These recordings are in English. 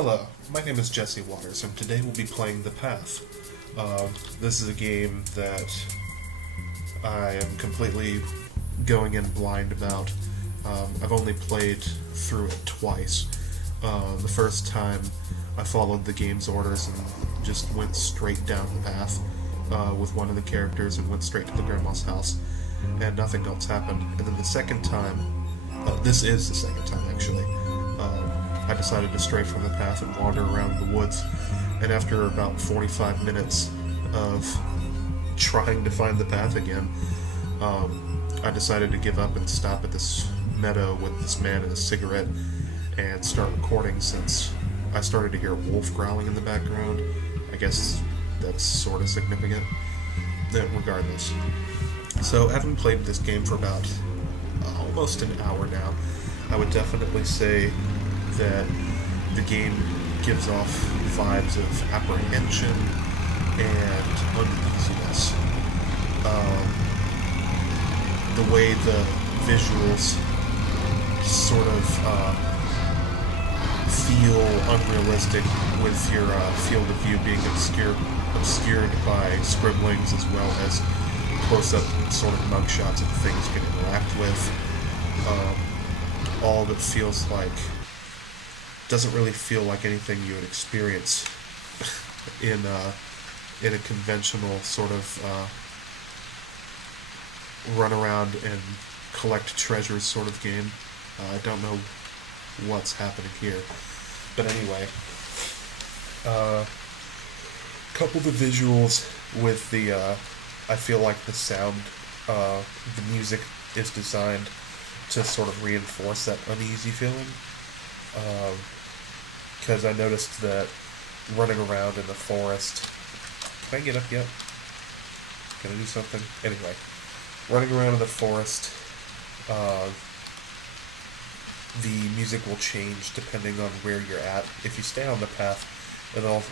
Hello, my name is Jesse Waters, and today we'll be playing The Path. This is a game that I am completely going in blind about. I've only played through it twice. The first time I followed the game's orders and just went straight down the path with one of the characters and went straight to the grandma's house, and nothing else happened. And then the second time, this is the second time actually, I decided to stray from the path and wander around the woods. And after about 45 minutes of trying to find the path again, I decided to give up and stop at this meadow with this man and a cigarette and start recording, since I started to hear a wolf growling in the background. I guess that's sort of significant. Regardless. So, having played this game for about almost an hour now, I would definitely say that the game gives off vibes of apprehension and uneasiness. The way the visuals sort of feel unrealistic, with your field of view being obscured by scribblings, as well as close-up sort of mugshots of things you can interact with. All of it feels like, doesn't really feel like anything you would experience in a conventional sort of run around and collect treasures sort of game. I don't know what's happening here, but anyway, couple the visuals with the I feel like the sound, the music is designed to sort of reinforce that uneasy feeling. Because I noticed that running around in the forest... Can I get up yet? Can I do something? Anyway, running around in the forest, the music will change depending on where you're at. If you stay on the path, it'll,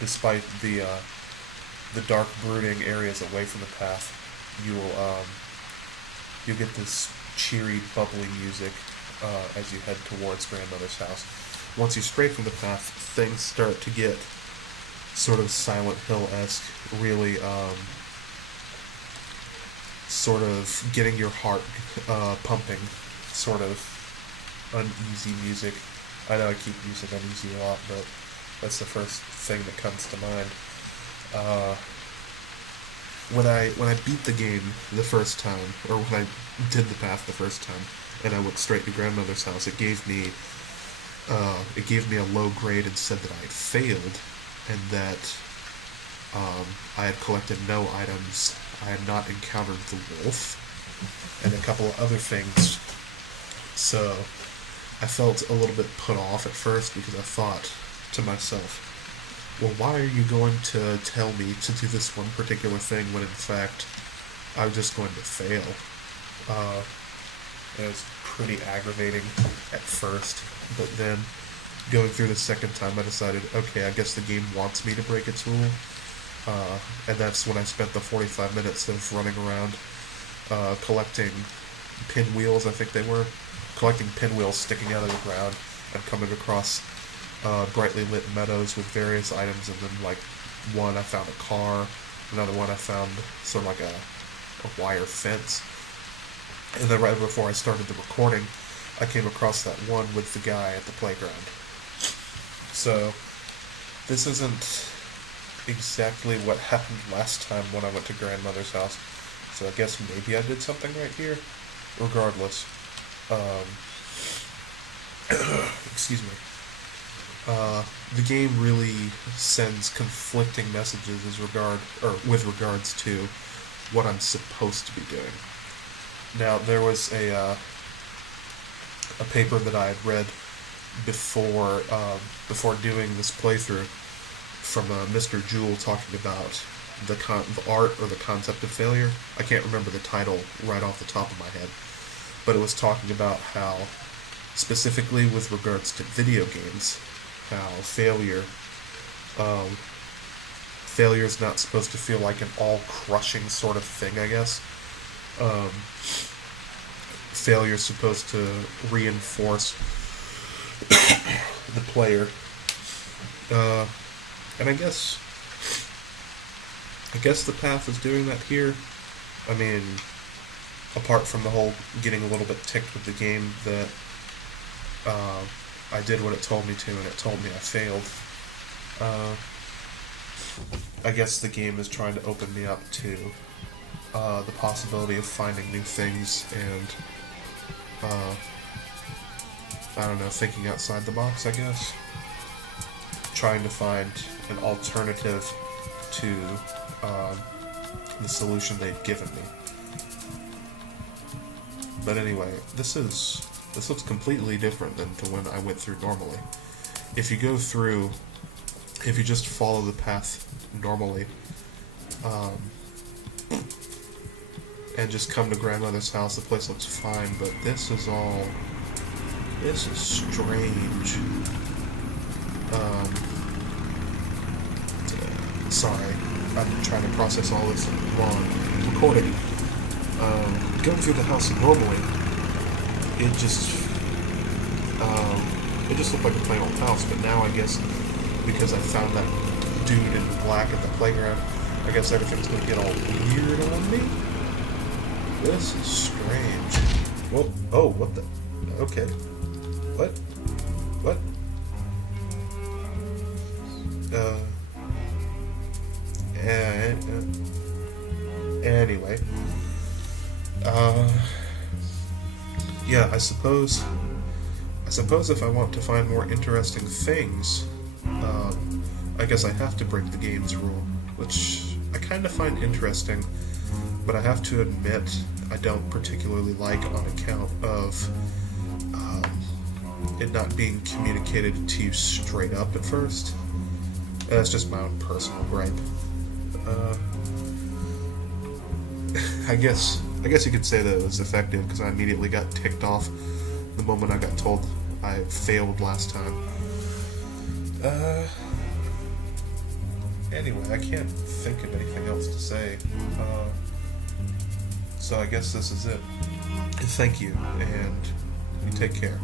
despite the dark, brooding areas away from the path, you'll get this cheery, bubbly music as you head towards grandmother's house. Once you stray from the path, things start to get sort of Silent Hill-esque, really sort of getting your heart pumping, sort of uneasy music. I know I keep using uneasy a lot, but that's the first thing that comes to mind. When I beat the game the first time, or when I did the path the first time, and I went straight to grandmother's house, it gave me a low grade and said that I had failed, and that I had collected no items, I had not encountered the wolf, and a couple of other things. So I felt a little bit put off at first, because I thought to myself, well, why are you going to tell me to do this one particular thing when in fact I'm just going to fail? It was pretty aggravating at first, but then going through the second time I decided, okay, I guess the game wants me to break its rule, and that's when I spent the 45 minutes of running around collecting pinwheels, I think they were, collecting pinwheels sticking out of the ground and coming across brightly lit meadows with various items, and then like one I found a car, another one I found sort of like a wire fence, and then right before I started the recording I came across that one with the guy at the playground. So this isn't exactly what happened last time when I went to grandmother's house, so I guess maybe I did something right here. Regardless, excuse me. The game really sends conflicting messages with regards to what I'm supposed to be doing. Now, there was a paper that I had read before doing this playthrough from Mr. Jewell, talking about the art or the concept of failure. I can't remember the title right off the top of my head, but it was talking about how, specifically with regards to video games, how failure is not supposed to feel like an all-crushing sort of thing, I guess. Failure is supposed to reinforce the player. And I guess the path is doing that here. I mean, apart from the whole getting a little bit ticked with the game that I did what it told me to, and it told me I failed. I guess the game is trying to open me up to the possibility of finding new things and, I don't know, thinking outside the box, I guess. Trying to find an alternative to the solution they've given me. But anyway, this looks completely different than to when I went through normally. If you just follow the path normally, and just come to grandmother's house, the place looks fine, but this is strange. Sorry, I'm trying to process all this while I'm recording. Going through the house normally, it just looked like a plain old house, but now I guess because I found that dude in black at the playground, I guess everything's gonna get all weird on me. This is strange. Whoa, oh, what the? Okay. What? Anyway. Yeah, I suppose if I want to find more interesting things, I guess I have to break the game's rule, which I kind of find interesting, but I have to admit I don't particularly like on account of it not being communicated to you straight up at first. That's just my own personal gripe. I guess you could say that it was effective because I immediately got ticked off the moment I got told I failed last time. Anyway, I can't think of anything else to say. So I guess this is it. Thank you, and you take care.